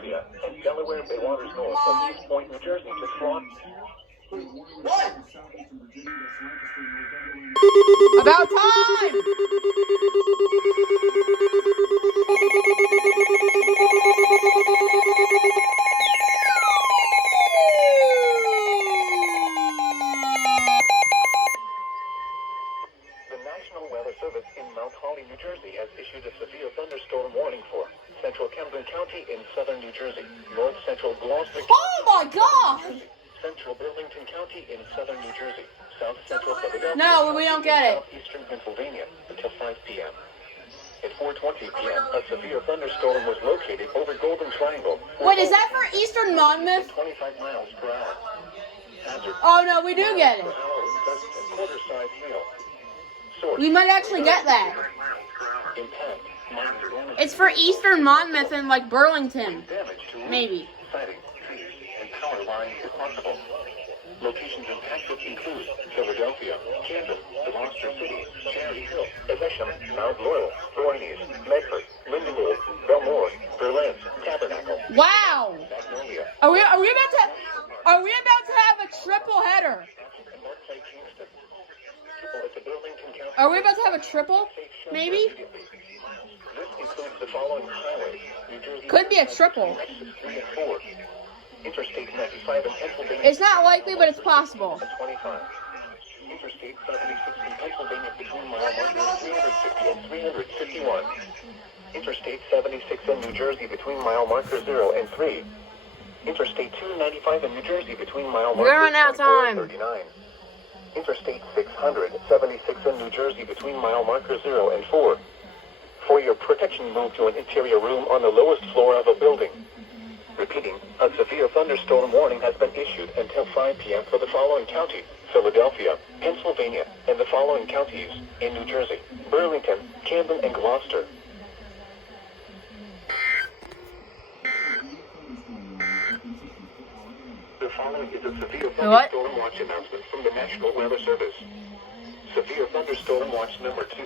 Philadelphia, and Delaware Bay waters north of East Point, New Jersey to Florida. What? About time! The National Weather Service in Mount Holly, New Jersey has issued a severe thunderstorm warning for central Camden County in southern New Jersey, north central Gloucester County, Oh my God! central Burlington County in southern New Jersey, south central Philadelphia, No, we don't get it. southeastern Pennsylvania until 5 p.m. At 4:20 p.m., a severe thunderstorm was located over Golden Triangle. Wait, is that for Eastern Monmouth? 25 miles per hour. Hazard Oh no, we do get per it. hour with gust and quarter-size hail. Source: We might actually get that. impact, minor damage. It's for Eastern Monmouth and like Burlington. Damage to roofs, Maybe. siding, trees, and power lines is possible. Locations impacted include Philadelphia, Camden, Gloucester City, Cherry Hill, Evesham, Mount Laurel, Orleans, Medford, Lindenwood, Belmore, Berlin, Tabernacle, Wow! Magnolia, Are we about to have a triple header? and North Lake Kingston. People at the Burlington County. Are we about to have a triple? Maybe? This includes the following highways: New Jersey. Could be a triple. Exit 3 and 4. Interstate 95 in Pennsylvania. It's not likely, but it's possible. And 25. Interstate 76 in Pennsylvania between mile markers 350 and 351. Interstate 76 in New Jersey between mile markers 0 and 3. Interstate 295 in New Jersey between mile We're markers running out of 24 and time. 39. Interstate 676 in New Jersey between mile markers 0 and 4. For your protection, move to an interior room on the lowest floor of a building. Repeating, a severe thunderstorm warning has been issued until 5 p.m. for the following counties: Philadelphia, Pennsylvania, and the following counties in New Jersey: Burlington, Camden, and Gloucester. The following is a severe What? thunderstorm watch announcement from the National Weather Service. Severe thunderstorm watch number 2.